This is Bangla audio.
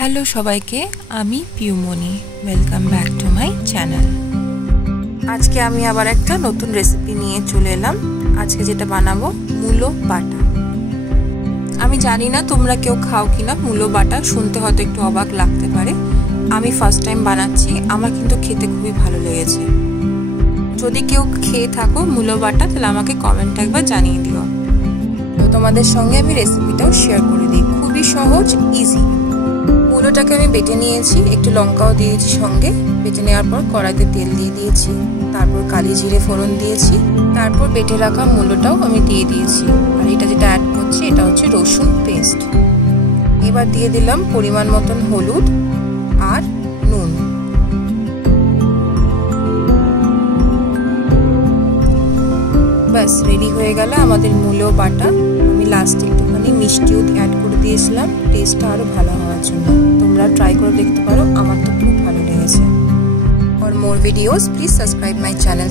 হ্যালো সবাইকে, আমি Piumoni. Welcome back to my channel. আজকে আমি আবার একটা নতুন রেসিপি নিয়ে চলে এলাম। আজকে যেটা বানাবো মূলো বাটা। আমি জানি না তোমরা কেউ খাও কিনা মূলো বাটা, শুনতে হয়তো একটু অবাক লাগতে পারে। আমি ফার্স্ট টাইম বানাচ্ছি, আমার কিন্তু খেতে খুবই ভালো লেগেছে। যদি কেউ খেয়ে থাকো মূলো বাটা, তাহলে আমাকে কমেন্টে একবার জানিয়ে দিও। তো তোমাদের সঙ্গে আমি রেসিপিটাও শেয়ার করে দিই। খুবই সহজ, ইজি। মূলোটাকে আমি বেটে নিয়েছি, একটু লঙ্কাও দিয়েছি সঙ্গে। বেটে নেওয়ার পর কড়াইতে তেল দিয়ে দিয়েছি, তারপর কালি জিরে ফোড়ন দিয়েছি, তারপর বেটে রাখা মূলোটাও আমি দিয়ে দিয়েছি। আর এটা যেটা অ্যাড করছি এটা হচ্ছে রসুন পেস্ট। এবার দিয়ে দিলাম পরিমাণ মতন হলুদ আর নুন। ব্যাস রেডি হয়ে গেল আমাদের মূলো বাটা। আমি লাস্টে একটুখানি মিষ্টিও অ্যাড করে দিয়েছিলাম টেস্টটা আরও ভালো হওয়ার জন্য। তোমরা ট্রাই করে দেখতে পারো, আমার তো খুব ভালো লেগেছে। For more videos please subscribe my channel.